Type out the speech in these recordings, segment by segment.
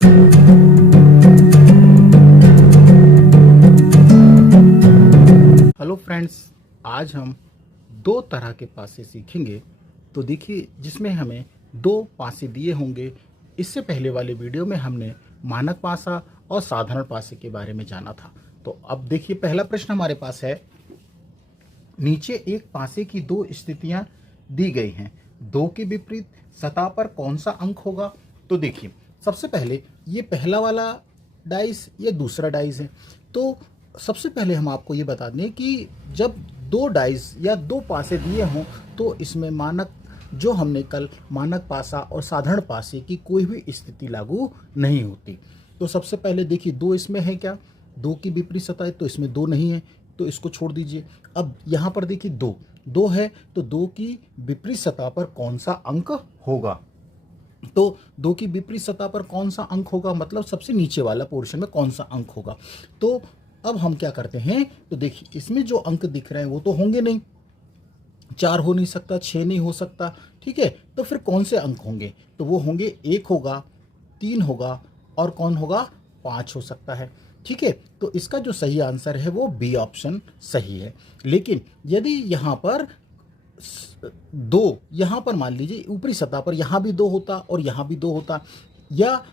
Hello friends, आज हम दो तरह के पासे सीखेंगे। तो देखिए, जिसमें हमें दो पासे दिए होंगे। इससे पहले वाले वीडियो में हमने मानक पासा और साधारण पासे के बारे में जाना था। तो अब देखिए, पहला प्रश्न हमारे पास है, नीचे एक पासे की दो स्थितियां दी गई हैं, दो के विपरीत सतह पर कौन सा अंक होगा। तो देखिए, सबसे पहले ये पहला वाला डाइस, ये दूसरा डाइस है। तो सबसे पहले हम आपको ये बता दें कि जब दो डाइस या दो पासे दिए हों तो इसमें मानक, जो हमने कल मानक पासा और साधारण पासे की कोई भी स्थिति लागू नहीं होती। तो सबसे पहले देखिए, दो इसमें है क्या, दो की विपरीत सतह है, तो इसमें दो नहीं है, तो इसको छोड़ दीजिए। अब यहाँ पर देखिए, दो दो है, तो दो की विपरीत सतह पर कौन सा अंक होगा। तो दो की विपरीत सतह पर कौन सा अंक होगा, मतलब सबसे नीचे वाला पोर्शन में कौन सा अंक होगा। तो अब हम क्या करते हैं, तो देखिए, इसमें जो अंक दिख रहे हैं वो तो होंगे नहीं, 4 हो नहीं सकता, 6 नहीं हो सकता, ठीक है। तो फिर कौन से अंक होंगे, तो वो होंगे 1 होगा, 3 होगा, और कौन होगा, 5 हो सकता है, ठीक है। तो इसका जो सही आंसर है वो बी ऑप्शन सही है। लेकिन यदि यहाँ पर दो, यहाँ पर मान लीजिए ऊपरी सतह पर यहाँ भी दो होता और यहाँ भी दो होता, या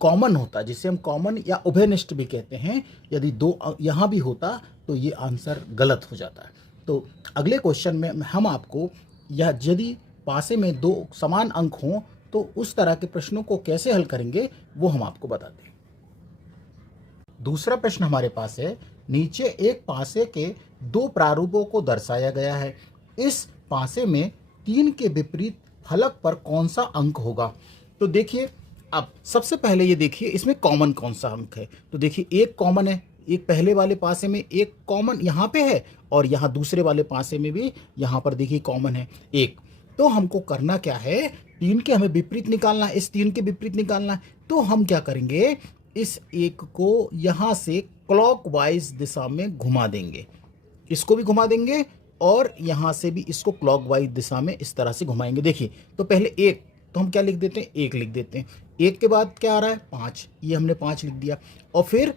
कॉमन होता, जिसे हम कॉमन या उभयनिष्ठ भी कहते हैं, यदि दो यहाँ भी होता तो ये आंसर गलत हो जाता है। तो अगले क्वेश्चन में हम आपको, या यदि पासे में दो समान अंक हों तो उस तरह के प्रश्नों को कैसे हल करेंगे वो हम आपको बताते हैं। दूसरा प्रश्न हमारे पास है, नीचे एक पासे के दो प्रारूपों को दर्शाया गया है, इस पासे में 3 के विपरीत फलक पर कौन सा अंक होगा। तो देखिए, अब सबसे पहले ये देखिए, इसमें कॉमन कौन सा अंक है। तो देखिए, एक कॉमन है, एक पहले वाले पासे में एक कॉमन यहाँ पे है, और यहाँ दूसरे वाले पासे में भी यहाँ पर देखिए कॉमन है एक। तो हमको करना क्या है, 3 के हमें विपरीत निकालना है, इस 3 के विपरीत निकालना है। तो हम क्या करेंगे, इस एक को यहाँ से क्लॉकवाइज दिशा में घुमा देंगे, इसको भी घुमा देंगे, और यहाँ से भी इसको क्लॉकवाइज दिशा में इस तरह से घुमाएंगे। देखिए, तो पहले एक, तो हम क्या लिख देते हैं, एक लिख देते हैं। एक के बाद क्या आ रहा है, 5, ये हमने 5 लिख दिया, और फिर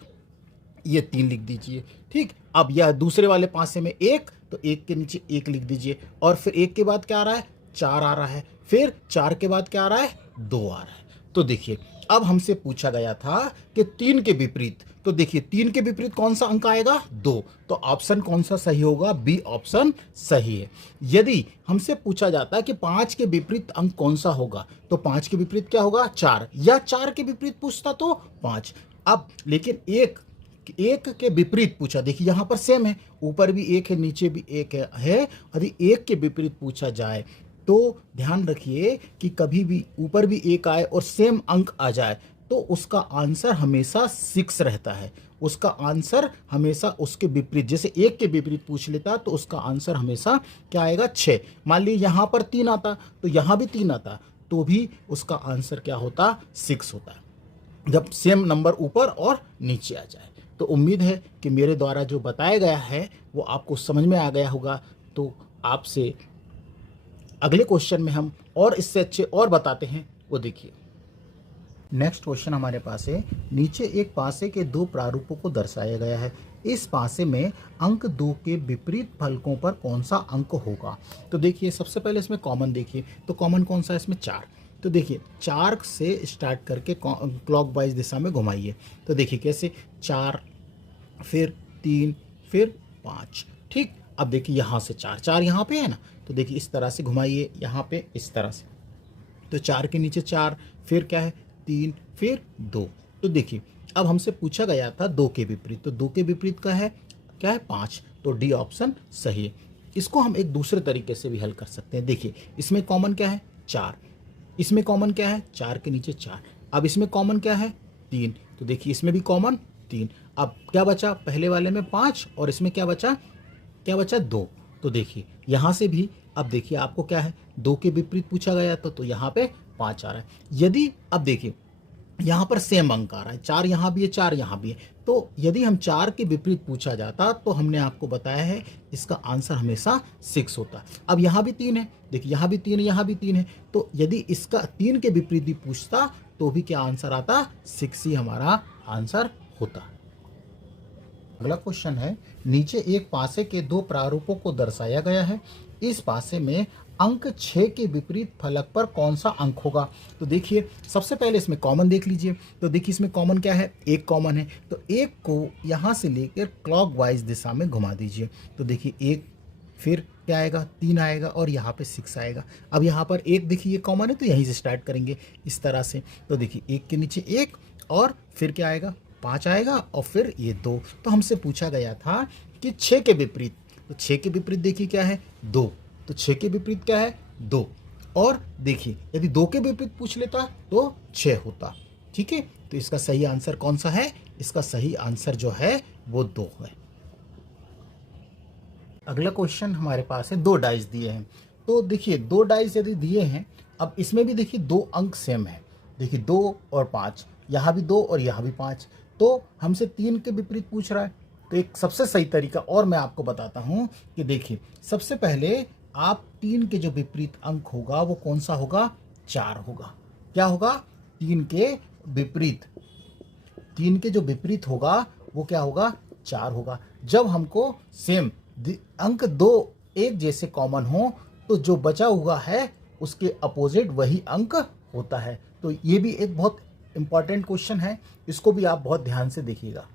ये 3 लिख दीजिए, ठीक। अब यह दूसरे वाले पासे में एक, तो एक के नीचे एक लिख दीजिए, और फिर एक के बाद क्या आ रहा है, 4 आ रहा है, फिर 4 के बाद क्या आ रहा है, 2 आ रहा है। तो देखिए, अब हमसे पूछा गया था कि 3 के विपरीत, तो देखिए 3 के विपरीत कौन सा अंक आएगा, 2। तो ऑप्शन कौन सा सही होगा, बी ऑप्शन सही है। यदि हमसे पूछा जाता है कि 5 के विपरीत अंक कौन सा होगा, तो 5 के विपरीत क्या होगा, 4, या 4 के विपरीत पूछता तो 5। अब लेकिन एक के विपरीत पूछा, देखिए यहाँ पर सेम है, ऊपर भी एक है, नीचे भी एक है। यदि एक के विपरीत पूछा जाए तो ध्यान रखिए कि कभी भी ऊपर भी एक आए और सेम अंक आ जाए तो उसका आंसर हमेशा 6 रहता है। उसका आंसर हमेशा उसके विपरीत, जैसे एक के विपरीत पूछ लेता तो उसका आंसर हमेशा क्या आएगा, 6। मान लीजिए यहाँ पर 3 आता तो यहाँ भी 3 आता, तो भी उसका आंसर क्या होता, 6 होता, जब सेम नंबर ऊपर और नीचे आ जाए। तो उम्मीद है कि मेरे द्वारा जो बताया गया है वो आपको समझ में आ गया होगा। तो आपसे अगले क्वेश्चन में हम और इससे अच्छे और बताते हैं, वो देखिए। नेक्स्ट क्वेश्चन हमारे पास है, नीचे एक पासे के दो प्रारूपों को दर्शाया गया है, इस पासे में अंक 2 के विपरीत फलकों पर कौन सा अंक होगा। तो देखिए, सबसे पहले इसमें कॉमन देखिए, तो कॉमन कौन सा है इसमें, 4। तो देखिए, 4 से स्टार्ट करके क्लॉकवाइज दिशा में घुमाइए। तो देखिए कैसे, 4, फिर 3, फिर 5, ठीक। अब देखिए यहाँ से 4, 4 यहाँ पे है ना, तो देखिए इस तरह से घुमाइए, यहाँ पे इस तरह से, तो 4 के नीचे 4, फिर क्या है, 3, फिर 2। तो देखिए, अब हमसे पूछा गया था 2 के विपरीत, तो 2 के विपरीत का है क्या है, 5। तो डी ऑप्शन सही है। इसको हम एक दूसरे तरीके से भी हल कर सकते हैं। देखिए, इसमें कॉमन क्या है, 4, इसमें कॉमन क्या है, 4 के नीचे 4। अब इसमें कॉमन क्या है, 3, तो देखिए इसमें भी कॉमन 3। अब क्या बचा, पहले वाले में 5 और इसमें क्या बचा, 2। तो देखिए यहाँ से भी, अब देखिए आपको क्या है, 2 के विपरीत पूछा गया था तो यहाँ पे 5 आ रहा है। यदि अब देखिए यहाँ पर सेम अंक आ रहा है, 4 यहाँ भी है, 4 यहाँ भी है, तो यदि हम 4 के विपरीत पूछा जाता तो हमने आपको बताया है इसका आंसर हमेशा 6 होता। अब यहाँ भी 3 है, देखिए यहाँ भी 3 है, यहाँ भी 3 है, तो यदि इसका 3 के विपरीत भी पूछता तो भी क्या आंसर आता, 6 ही हमारा आंसर होता। अगला क्वेश्चन है, नीचे एक पासे के दो प्रारूपों को दर्शाया गया है, इस पासे में अंक 6 के विपरीत फलक पर कौन सा अंक होगा। तो देखिए सबसे पहले इसमें कॉमन देख लीजिए। तो देखिए इसमें कॉमन क्या है, एक कॉमन है, तो एक को यहाँ से लेकर क्लॉकवाइज दिशा में घुमा दीजिए। तो देखिए एक, फिर क्या आएगा, 3 आएगा और यहाँ पे 6 आएगा। अब यहाँ पर एक देखिए कॉमन है, तो यहीं से स्टार्ट करेंगे इस तरह से। तो देखिए एक के नीचे एक और फिर क्या आएगा, 5 आएगा और फिर ये 2। तो हमसे पूछा गया था कि 6 के विपरीत, तो 6 के विपरीत देखिए क्या है, 2। तो 6 के विपरीत क्या है, 2। और देखिए यदि 2 के विपरीत पूछ लेता तो 6 होता। ठीक है, तो इसका सही आंसर कौन सा है, इसका सही आंसर जो है वो 2 है। अगला क्वेश्चन हमारे पास है, 2 डाइस दिए हैं। तो देखिए 2 डाइस यदि दिए हैं, अब इसमें भी देखिए 2 अंक सेम है। देखिए 2 और 5, यहाँ भी 2 और यहाँ भी 5, तो हमसे 3 के विपरीत पूछ रहा है। तो एक सबसे सही तरीका और मैं आपको बताता हूँ कि देखिए सबसे पहले आप 3 के जो विपरीत अंक होगा वो कौन सा होगा, 4 होगा। क्या होगा, 3 के विपरीत, 3 के जो विपरीत होगा वो क्या होगा, 4 होगा। जब हमको सेम अंक 2 एक जैसे कॉमन हो तो जो बचा हुआ है उसके अपोजिट वही अंक होता है। तो ये भी एक बहुत इंपॉर्टेंट क्वेश्चन है, इसको भी आप बहुत ध्यान से देखिएगा।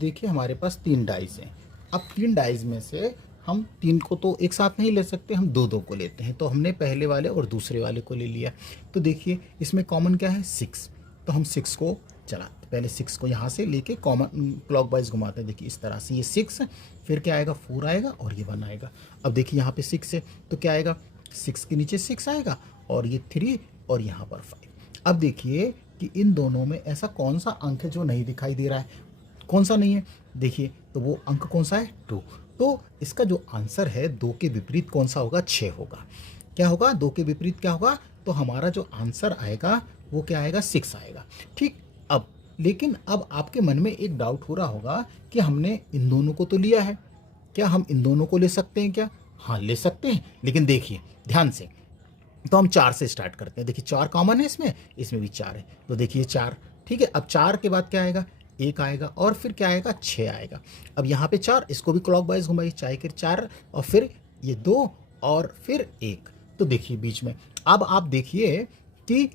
देखिए हमारे पास 3 डाइस हैं। अब 3 डाइस में से हम 3 को तो एक साथ नहीं ले सकते, हम 2-2 को लेते हैं। तो हमने पहले वाले और दूसरे वाले को ले लिया। तो देखिए इसमें कॉमन क्या है, 6। तो हम 6 को चलाते, पहले 6 को यहाँ से लेके कॉमन क्लॉकवाइज घुमाते हैं। देखिए इस तरह से, ये 6, फिर क्या आएगा, 4 आएगा और ये 1 आएगा। अब देखिए यहाँ पे 6 है तो क्या आएगा, 6 के नीचे 6 आएगा और ये 3 और यहाँ पर 5। अब देखिए कि इन दोनों में ऐसा कौन सा अंक है जो नहीं दिखाई दे रहा है, कौन सा नहीं है, देखिए तो वो अंक कौन सा है, 2। तो इसका जो आंसर है 2 के विपरीत कौन सा होगा, 6 होगा। क्या होगा, 2 के विपरीत क्या होगा, तो हमारा जो आंसर आएगा वो क्या आएगा, 6 आएगा। ठीक, अब लेकिन अब आपके मन में एक डाउट हो रहा होगा कि हमने इन दोनों को तो लिया है, क्या हम इन दोनों को ले सकते हैं क्या, हाँ ले सकते हैं। लेकिन देखिए ध्यान से, तो हम 4 से स्टार्ट करते हैं। देखिए 4 कॉमन है इसमें, इसमें भी 4 है। तो देखिए 4, ठीक है। अब 4 के बाद क्या आएगा, 1 आएगा और फिर क्या आएगा, 6 आएगा। अब यहाँ पे 4, इसको भी क्लॉकवाइज घुमाइए, चाहे कि 4 और फिर ये 2 और फिर 1। तो देखिए बीच में, अब आप देखिए कि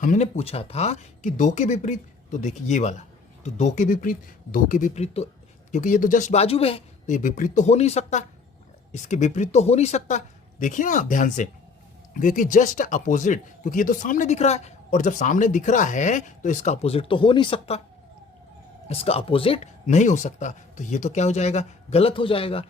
हमने पूछा था कि 2 के विपरीत, तो देखिए ये वाला, तो 2 के विपरीत, 2 के विपरीत, तो क्योंकि ये तो जस्ट बाजू में है तो ये विपरीत तो हो नहीं सकता, इसके विपरीत तो हो नहीं सकता। देखिए ना ध्यान से, क्योंकि जस्ट अपोजिट, क्योंकि ये तो सामने दिख रहा है और जब सामने दिख रहा है तो इसका अपोजिट तो हो नहीं सकता, इसका अपोजिट नहीं हो सकता। तो ये तो क्या हो जाएगा, गलत हो जाएगा।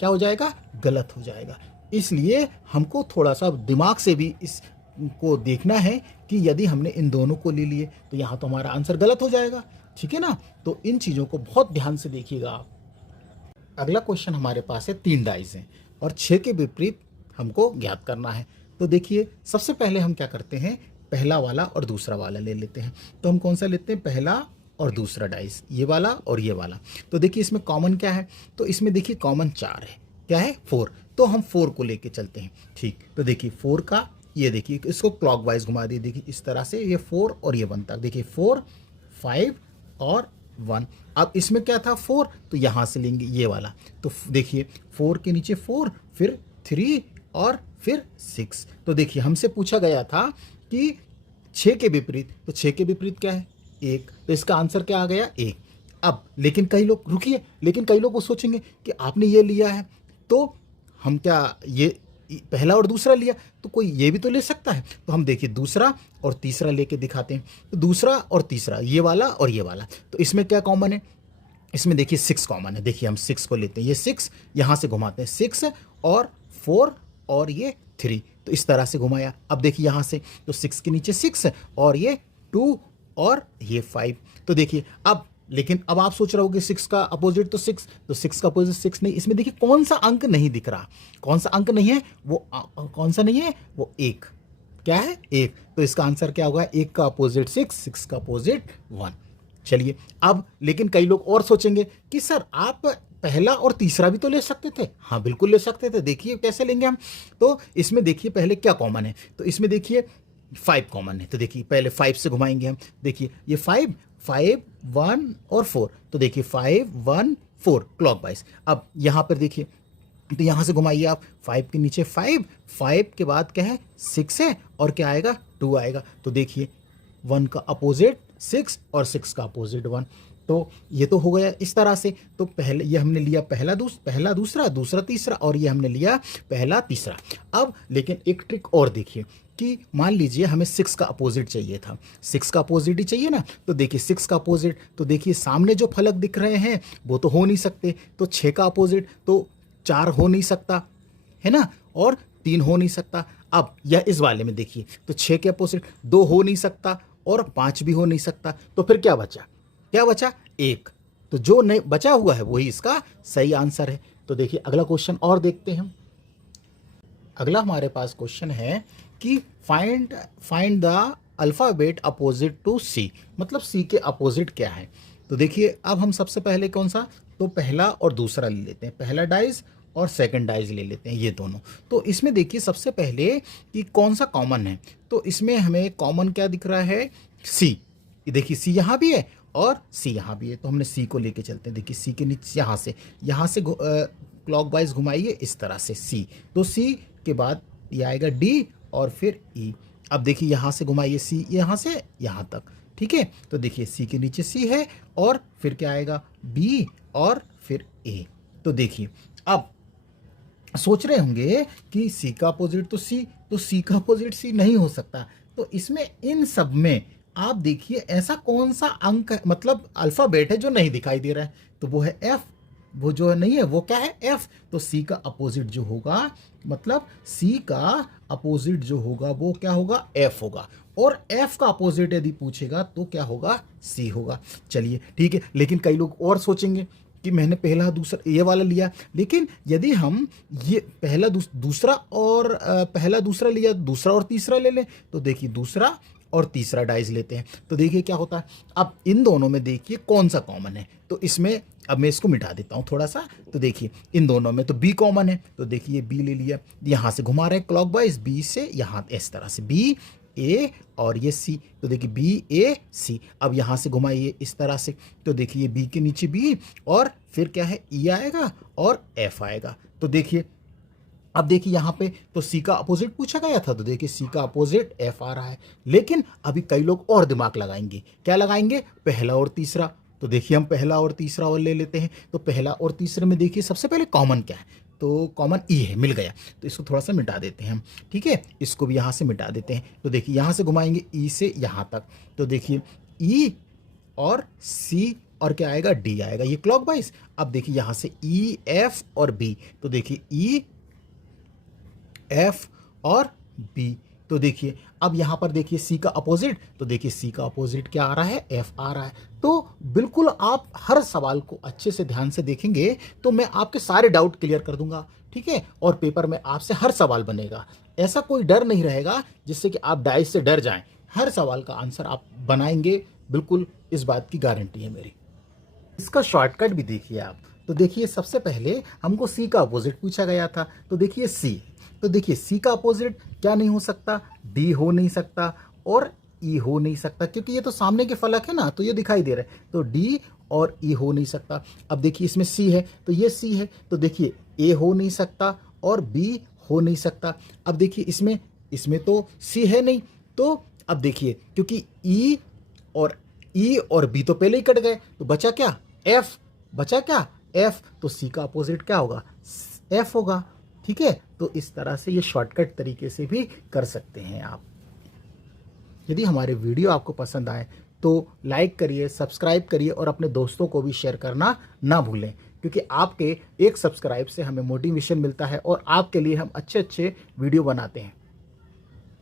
क्या हो जाएगा, गलत हो जाएगा। इसलिए हमको थोड़ा सा दिमाग से भी इसको देखना है कि यदि हमने इन दोनों को ले लिए तो यहाँ तो हमारा आंसर गलत हो जाएगा। ठीक है ना, तो इन चीज़ों को बहुत ध्यान से देखिएगा आप। अगला क्वेश्चन हमारे पास है, 3 डाइस हैं और 6 के विपरीत हमको ज्ञात करना है। तो देखिए सबसे पहले हम क्या करते हैं, पहला वाला और दूसरा वाला ले लेते हैं। तो हम कौन सा लेते हैं, पहला और दूसरा डाइस, ये वाला और ये वाला। तो देखिए इसमें कॉमन क्या है, तो इसमें देखिए कॉमन 4 है, क्या है, 4। तो हम 4 को लेके चलते हैं। ठीक, तो देखिए 4 का, ये देखिए इसको क्लॉकवाइज घुमा दिए, देखिए इस तरह से, ये 4 और ये 1 तक, देखिए 4, 5 और 1। अब इसमें क्या था, 4, तो यहाँ से लेंगे ये वाला। तो देखिए 4 के नीचे 4, फिर 3 और फिर 6। तो देखिए हमसे पूछा गया था कि 6 के विपरीत, तो 6 के विपरीत क्या है, 1। तो इसका आंसर क्या आ गया, 1। अब लेकिन कई लोग, रुकिए, लेकिन कई लोग वो सोचेंगे कि आपने ये लिया है तो हम क्या ये पहला और दूसरा लिया, तो कोई ये भी तो ले सकता है। तो हम देखिए दूसरा और तीसरा लेके दिखाते हैं। तो दूसरा और तीसरा, ये वाला और ये वाला, तो इसमें क्या कॉमन है, इसमें देखिए 6 कॉमन है। देखिए हम 6 को लेते हैं, ये 6 यहाँ से घुमाते हैं, 6 और 4 और ये 3, तो इस तरह से घुमाया। अब देखिए यहाँ से, तो 6 के नीचे 6 और ये 2 और ये 5। तो देखिए अब, लेकिन अब आप सोच रहे हो कि 6 का अपोजिट तो 6, तो 6 का अपोजिट 6 नहीं। इसमें देखिए कौन सा अंक नहीं दिख रहा, कौन सा अंक नहीं है, वो कौन सा नहीं है, वो 1। क्या है, 1। तो इसका आंसर क्या होगा, 1 का अपोजिट 6, 6 का अपोजिट 1। चलिए अब, लेकिन कई लोग और सोचेंगे कि सर आप पहला और तीसरा भी तो ले सकते थे। हाँ बिल्कुल ले सकते थे। देखिए कैसे लेंगे हम, तो इसमें देखिए पहले क्या कॉमन है, तो इसमें देखिए 5 कॉमन है, तो देखिए पहले 5 से घुमाएंगे हम। देखिए ये 5, 5, 1 और 4, तो देखिए 5, 1, 4 क्लॉकवाइज। अब यहाँ पर देखिए, तो यहाँ से घुमाइए आप, 5 के नीचे 5, 5 के बाद क्या है 6 है, और क्या आएगा 2 आएगा। तो देखिए 1 का अपोजिट 6 और 6 का अपोजिट 1। तो ये तो हो गया इस तरह से। तो पहले ये हमने लिया पहला दूसरा, दूसरा तीसरा, और ये हमने लिया पहला तीसरा। अब लेकिन एक ट्रिक और देखिए कि मान लीजिए हमें 6 का अपोजिट चाहिए था, 6 का अपोजिट ही चाहिए ना। तो देखिए 6 का अपोजिट, तो देखिए सामने जो फलक दिख रहे हैं वो तो हो नहीं सकते, तो 6 का अपोजिट तो 4 हो नहीं सकता है ना, और 3 हो नहीं सकता। अब यह इस वाले में देखिए, तो 6 के अपोजिट 2 हो नहीं सकता और 5 भी हो नहीं सकता। तो फिर क्या बचा, क्या बचा 1। तो जो नहीं बचा हुआ है वही इसका सही आंसर है। तो देखिए अगला क्वेश्चन और देखते हैं। अगला हमारे पास क्वेश्चन है कि find the alphabet opposite to C, मतलब सी के अपोजिट क्या है। तो देखिए अब हम सबसे पहले कौन सा, तो पहला और दूसरा ले लेते हैं, पहला डाइज और सेकंड डाइज ले लेते हैं ये दोनों। तो इसमें देखिए सबसे पहले कि कौन सा कॉमन है। तो इसमें हमें कॉमन क्या दिख रहा है, सी। देखिए सी यहाँ भी है और सी यहाँ भी है, तो हमने सी को लेके चलते हैं। देखिए सी के नीचे यहाँ से क्लॉकवाइज घुमाइए इस तरह से सी, तो सी के बाद ये आएगा डी और फिर ई। अब देखिए यहाँ से घुमाइए सी, यहाँ से यहाँ तक, ठीक है। तो देखिए सी के नीचे सी है और फिर क्या आएगा बी और फिर ए। तो देखिए अब सोच रहे होंगे कि सी का अपोजिट तो सी, तो सी का अपोजिट सी नहीं हो सकता। तो इसमें इन सब में आप देखिए ऐसा कौन सा अंक है, मतलब अल्फ़ाबेट है जो नहीं दिखाई दे रहा है, तो वो है एफ। वो जो नहीं है वो क्या है एफ। तो सी का अपोजिट जो होगा, मतलब सी का अपोजिट जो होगा वो क्या होगा एफ होगा, और एफ का अपोजिट यदि पूछेगा तो क्या होगा सी होगा। चलिए ठीक है, लेकिन कई लोग और सोचेंगे कि मैंने पहला दूसरा ये वाला लिया, लेकिन यदि हम ये पहला दूसरा और पहला दूसरा लिया, दूसरा और तीसरा ले लें, तो देखिए दूसरा और तीसरा डाइज लेते हैं, तो देखिए क्या होता है। अब इन दोनों में देखिए कौन सा कॉमन है, तो इसमें अब मैं इसको मिटा देता हूँ थोड़ा सा। तो देखिए इन दोनों में तो बी कॉमन है, तो देखिए बी ले लिया, यहाँ से घुमा रहे हैं क्लॉकवाइज, बी से यहाँ इस तरह से बी ए और ये सी, तो देखिए बी ए सी। अब यहाँ से घुमाइए इस तरह से, तो देखिए बी के नीचे बी और फिर क्या है ई आएगा और एफ आएगा। तो देखिए अब देखिए यहाँ पे तो सी का अपोजिट पूछा गया था, तो देखिए सी का अपोजिट एफ आ रहा है। लेकिन अभी कई लोग और दिमाग लगाएंगे, क्या लगाएंगे, पहला और तीसरा। तो देखिए हम पहला और तीसरा और ले लेते हैं। तो पहला और तीसरे में देखिए सबसे पहले कॉमन क्या है, तो कॉमन ई है, मिल गया। तो इसको थोड़ा सा मिटा देते हैं हम, ठीक है, इसको भी यहाँ से मिटा देते हैं। तो देखिए यहाँ से घुमाएंगे ई से यहाँ तक, तो देखिए ई और सी और क्या आएगा डी आएगा, ये क्लॉकवाइज। अब देखिए यहाँ से ई एफ और बी, तो देखिए ई एफ और बी। तो देखिए अब यहाँ पर देखिए सी का अपोजिट, तो देखिए सी का अपोजिट क्या आ रहा है एफ आ रहा है। तो बिल्कुल आप हर सवाल को अच्छे से ध्यान से देखेंगे तो मैं आपके सारे डाउट क्लियर कर दूंगा, ठीक है। और पेपर में आपसे हर सवाल बनेगा, ऐसा कोई डर नहीं रहेगा जिससे कि आप डाइस से डर जाएं। हर सवाल का आंसर आप बनाएंगे, बिल्कुल इस बात की गारंटी है मेरी। इसका शॉर्टकट भी देखिए आप, तो देखिए सबसे पहले हमको सी का अपोजिट पूछा गया था, तो देखिए सी, तो देखिए सी का अपोजिट क्या नहीं हो सकता, डी हो नहीं सकता और ई हो नहीं सकता, क्योंकि ये तो सामने के फलक है ना, तो ये दिखाई दे रहा है, तो डी और ई हो नहीं सकता। अब देखिए इसमें सी है, तो ये सी है, तो देखिए ए हो नहीं सकता और बी हो नहीं सकता। अब देखिए इसमें तो सी है नहीं, तो अब देखिए क्योंकि ई और बी तो पहले ही कट गए, तो बचा क्या एफ, बचा क्या एफ, तो सी का अपोजिट क्या होगा एफ होगा, ठीक है। तो इस तरह से ये शॉर्टकट तरीके से भी कर सकते हैं आप। यदि हमारे वीडियो आपको पसंद आए तो लाइक करिए, सब्सक्राइब करिए और अपने दोस्तों को भी शेयर करना ना भूलें, क्योंकि आपके एक सब्सक्राइब से हमें मोटिवेशन मिलता है और आपके लिए हम अच्छे अच्छे वीडियो बनाते हैं।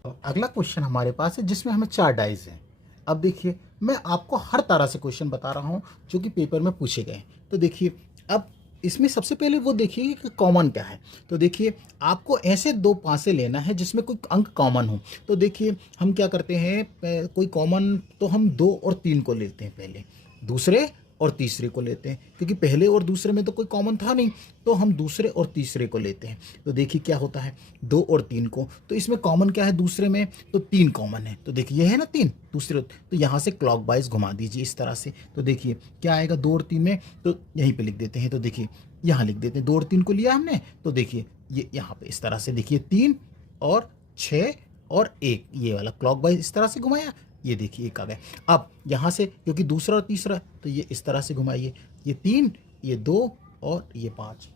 और अगला क्वेश्चन हमारे पास है जिसमें हमें 4 डाइज हैं। अब देखिए मैं आपको हर तरह से क्वेश्चन बता रहा हूँ जो कि पेपर में पूछे गए। तो देखिए अब इसमें सबसे पहले वो देखिए कि कॉमन क्या है। तो देखिए आपको ऐसे 2 पासे लेना है जिसमें कोई अंक कॉमन हो। तो देखिए हम क्या करते हैं, कोई कॉमन तो हम 2 और 3 को लेते हैं पहले, दूसरे और तीसरे को लेते हैं, क्योंकि पहले और दूसरे में तो कोई कॉमन था नहीं, तो हम दूसरे और तीसरे को लेते हैं। तो देखिए क्या होता है, 2 और 3 को, तो इसमें कॉमन क्या है दूसरे में, तो 3 कॉमन है। तो देखिए ये है ना 3 दूसरे, तो यहाँ से क्लॉकवाइज घुमा दीजिए इस तरह से। तो देखिए क्या आएगा 2 और 3 में, तो यहीं पे लिख देते हैं। तो देखिए यहाँ लिख देते हैं, 2 और 3 को लिया हमने, तो देखिए ये यहाँ पे इस तरह से देखिए 3 और 6 और 1, ये वाला क्लॉकवाइज इस तरह से घुमाया, ये देखिए 1 आ गया। अब यहाँ से क्योंकि दूसरा और तीसरा, तो ये इस तरह से घुमाइए, ये 3, ये 2 और ये 5।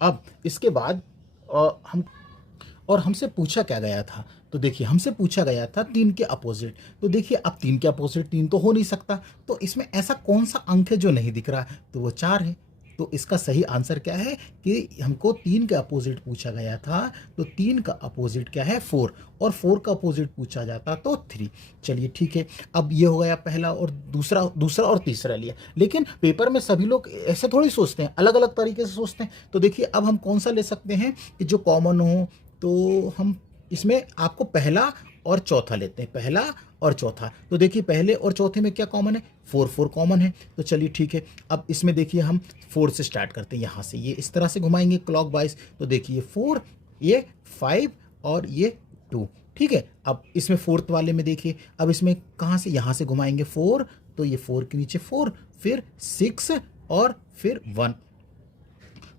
अब इसके बाद हम और हमसे पूछा क्या गया था, तो देखिए हमसे पूछा गया था 3 के अपोजिट। तो देखिए अब 3 के अपोजिट 3 तो हो नहीं सकता, तो इसमें ऐसा कौन सा अंक है जो नहीं दिख रहा, तो वो 4 है। तो इसका सही आंसर क्या है कि हमको 3 के अपोजिट पूछा गया था, तो 3 का अपोजिट क्या है 4, और 4 का अपोजिट पूछा जाता तो 3। चलिए ठीक है, अब ये हो गया पहला, और दूसरा और तीसरा लिया। लेकिन पेपर में सभी लोग ऐसे थोड़ी सोचते हैं, अलग अलग तरीके से सोचते हैं। तो देखिए अब हम कौन सा ले सकते हैं कि जो कॉमन हो, तो हम इसमें आपको पहला और चौथा लेते हैं, पहला और चौथा। तो देखिए पहले और चौथे में क्या कॉमन है, 4 कॉमन है। तो चलिए ठीक है, अब इसमें देखिए हम 4 से स्टार्ट करते हैं, यहाँ से ये इस तरह से घुमाएंगे क्लॉकवाइज। तो देखिए 4, ये 5 और ये 2, ठीक है। अब इसमें 4th वाले में देखिए, अब इसमें कहाँ से, यहाँ से घुमाएंगे 4, तो ये 4 के नीचे 4, फिर 6 और फिर 1,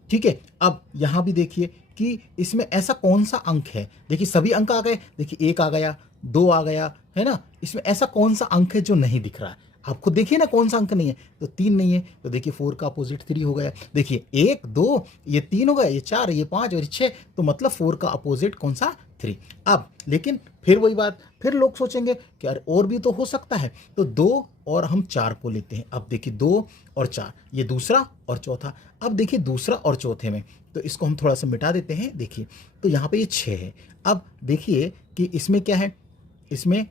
ठीक है। अब यहाँ भी देखिए कि इसमें ऐसा कौन सा अंक है, देखिए सभी अंक आ गए, देखिए 1 आ गया, 2 आ गया, है ना। इसमें ऐसा कौन सा अंक है जो नहीं दिख रहा है, आपको देखिए ना कौन सा अंक नहीं है, तो 3 नहीं है। तो देखिए 4 का अपोजिट 3 हो गया, देखिए 1 2 ये 3 हो गया, ये 4 ये 5 और ये 6, तो मतलब 4 का अपोजिट कौन सा 3। अब लेकिन फिर वही बात, फिर लोग सोचेंगे कि यार और भी तो हो सकता है, तो 2 और हम 4 को लेते हैं। अब देखिए 2 और 4, ये दूसरा और चौथा। अब देखिए दूसरा और चौथे में, तो इसको हम थोड़ा सा मिटा देते हैं, देखिए तो यहाँ पे ये 6 है। अब देखिए कि इसमें क्या है, इसमें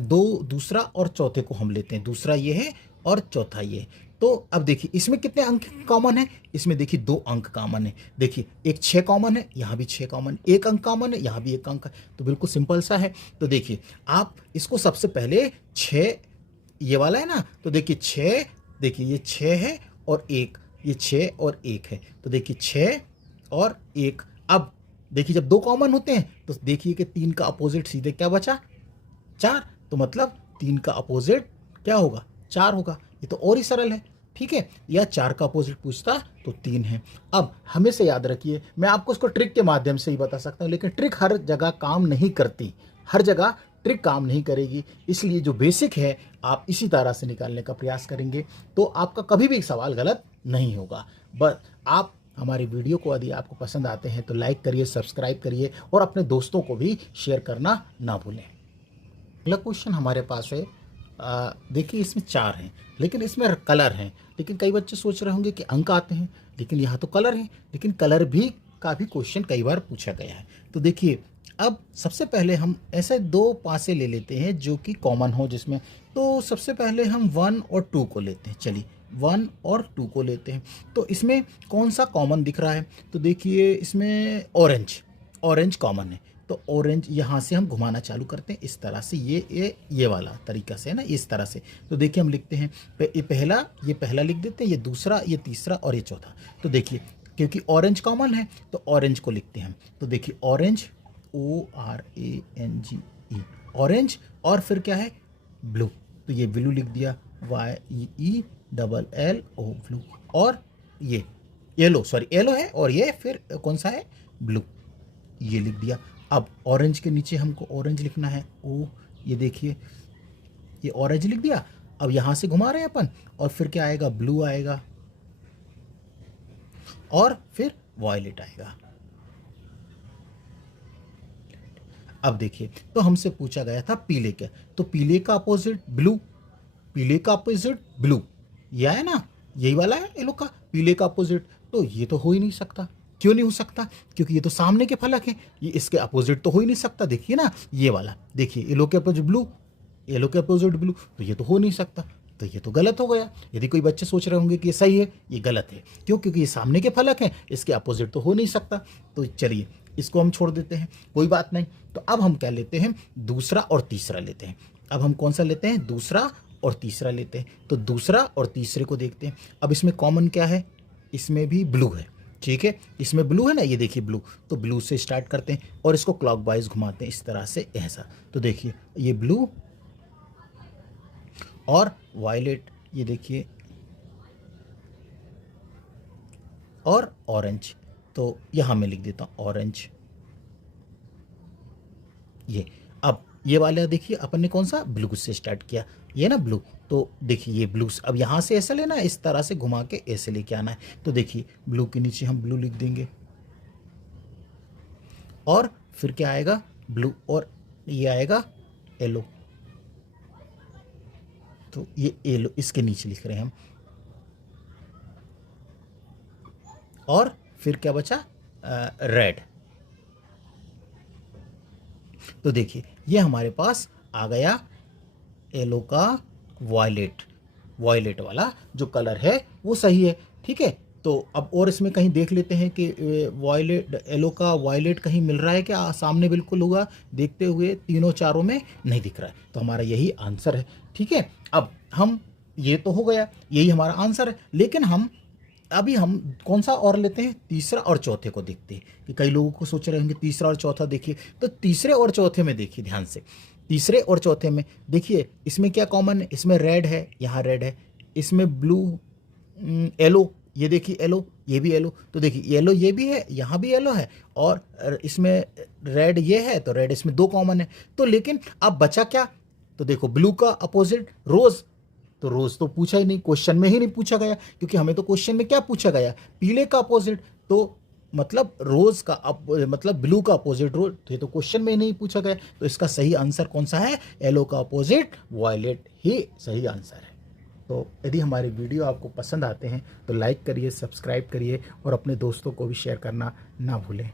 दूसरा और चौथे को हम लेते हैं, दूसरा ये है और चौथा ये है। तो अब देखिए इसमें कितने अंक कॉमन है, इसमें देखिए 2 अंक कॉमन है, देखिए एक 6 कॉमन है, यहाँ भी 6 कॉमन, 1 अंक कॉमन है, यहाँ भी 1 अंक है। तो बिल्कुल सिंपल सा है। तो देखिए आप इसको सबसे पहले 6 ये वाला है ना, तो देखिए 6, देखिए ये 6 है और 1, ये 6 और 1 है, तो देखिए 6 और 1। अब देखिए जब 2 कॉमन होते हैं तो देखिए कि 3 का अपोजिट सीधे क्या बचा, 4, तो मतलब 3 का अपोजिट क्या होगा, 4 होगा। ये तो और ही सरल है, ठीक है। या 4 का अपोजिट पूछता तो 3 है। अब हमेशा याद रखिए, मैं आपको इसको ट्रिक के माध्यम से ही बता सकता हूँ, लेकिन ट्रिक हर जगह काम नहीं करती, हर जगह ट्रिक काम नहीं करेगी। इसलिए जो बेसिक है आप इसी तरह से निकालने का प्रयास करेंगे तो आपका कभी भी सवाल गलत नहीं होगा। बस आप हमारी वीडियो को यदि आपको पसंद आते हैं तो लाइक करिए, सब्सक्राइब करिए और अपने दोस्तों को भी शेयर करना ना भूलें। अगला क्वेश्चन हमारे पास है, देखिए इसमें 4 हैं लेकिन इसमें कलर हैं। लेकिन कई बच्चे सोच रहे होंगे कि अंक आते हैं, लेकिन यहाँ तो कलर हैं, लेकिन कलर भी का भी क्वेश्चन कई बार पूछा गया है। तो देखिए अब सबसे पहले हम ऐसे 2 पासे ले लेते हैं जो कि कॉमन हो जिसमें, तो सबसे पहले हम 1 और 2 को लेते हैं। चलिए 1 और 2 को लेते हैं, तो इसमें कौन सा कॉमन दिख रहा है, तो देखिए इसमें ऑरेंज कॉमन है। तो ऑरेंज यहाँ से हम घुमाना चालू करते हैं इस तरह से, ये वाला तरीका से है ना, इस तरह से। तो देखिए हम लिखते हैं ये पहला लिख देते हैं, ये दूसरा, ये तीसरा और ये चौथा। तो देखिए क्योंकि ऑरेंज कॉमन है तो ऑरेंज को लिखते हैं हम। तो देखिए ऑरेंज, ORANGE, ऑरेंज, और फिर क्या है ब्लू, तो ये ब्लू लिख दिया, YEELLO ब्लू। और ये येलो है, और ये फिर कौन सा है ब्लू, ये लिख दिया। अब ऑरेंज के नीचे हमको ऑरेंज लिखना है, ये देखिए ये ऑरेंज लिख दिया। अब यहाँ से घुमा रहे हैं अपन, और फिर क्या आएगा ब्लू आएगा, और फिर वॉयलेट आएगा। अब देखिए तो हमसे पूछा गया था पीले का, तो पीले का अपोजिट ब्लू, ये है ना, यही वाला है येलो का, पीले का अपोजिट। तो ये तो हो ही नहीं सकता, क्यों नहीं हो सकता, क्योंकि ये तो सामने के फलक हैं, ये इसके अपोजिट तो हो ही नहीं सकता। देखिए ना ये वाला, देखिए येलो के अपोजिट ब्लू, तो ये तो हो नहीं सकता, तो ये तो गलत हो गया। यदि कोई बच्चे सोच रहे होंगे कि ये सही है, ये गलत है, क्यों, क्योंकि ये सामने के फलक हैं, इसके अपोजिट तो हो नहीं सकता। तो चलिए इसको हम छोड़ देते हैं, कोई बात नहीं। तो अब हम क्या लेते हैं, दूसरा और तीसरा लेते हैं। अब हम कौन सा लेते हैं, दूसरा और तीसरा लेते हैं। तो दूसरा और तीसरे को देखते हैं। अब इसमें कॉमन क्या है, इसमें भी ब्लू है, ठीक है, इसमें ब्लू है ना, ये देखिए ब्लू। तो ब्लू से स्टार्ट करते हैं और इसको क्लॉकवाइज घुमाते हैं इस तरह से, ऐसा। तो देखिए ये ब्लू और वायलेट, ये देखिए, और ऑरेंज। तो यहाँ मैं लिख देता हूँ ऑरेंज। ये अब ये वाला देखिए अपन ने कौन सा ब्लू से स्टार्ट किया, ये ना ब्लू। तो देखिए ये ब्लू, अब यहाँ से ऐसा लेना, इस तरह से घुमा के ऐसे लेके आना है। तो देखिए ब्लू के नीचे हम ब्लू लिख देंगे और फिर क्या आएगा, ब्लू, और ये आएगा येलो। तो ये येलो इसके नीचे लिख रहे हैं हम। और फिर क्या बचा, रेड। तो देखिए ये हमारे पास आ गया येलो का वायलेट, वायलेट वाला जो कलर है वो सही है, ठीक है। तो अब और इसमें कहीं देख लेते हैं कि वायलेट, येलो का वायलेट कहीं मिल रहा है क्या, सामने बिल्कुल हुआ देखते हुए, तीनों चारों में नहीं दिख रहा है। तो हमारा यही आंसर है, ठीक है। अब हम, ये तो हो गया, यही हमारा आंसर है। लेकिन हम अभी हम कौन सा और लेते हैं, तीसरा और चौथे को देखते हैं। कि कई लोगों को सोच रहे होंगे तीसरा और चौथा देखिए, तो तीसरे और चौथे में देखिए ध्यान से। तीसरे और चौथे में देखिए इसमें क्या कॉमन है, इसमें रेड है, यहाँ रेड है, इसमें ब्लू, येलो, ये देखिए येलो, ये भी येलो। तो देखिए येलो ये भी है, यहाँ भी येलो है, और इसमें रेड ये है, तो रेड इसमें दो कॉमन है। तो लेकिन अब बचा क्या, तो देखो ब्लू का अपोजिट रोज। तो रोज तो पूछा ही नहीं, क्वेश्चन में ही नहीं पूछा गया, क्योंकि हमें तो क्वेश्चन में क्या पूछा गया, पीले का अपोजिट। तो मतलब रोज का मतलब ब्लू का अपोजिट रोज, ये तो क्वेश्चन में ही नहीं पूछा गया। तो इसका सही आंसर कौन सा है, येलो का अपोजिट वायलेट ही सही आंसर है। तो यदि हमारे वीडियो आपको पसंद आते हैं तो लाइक करिए, सब्सक्राइब करिए और अपने दोस्तों को भी शेयर करना ना भूलें।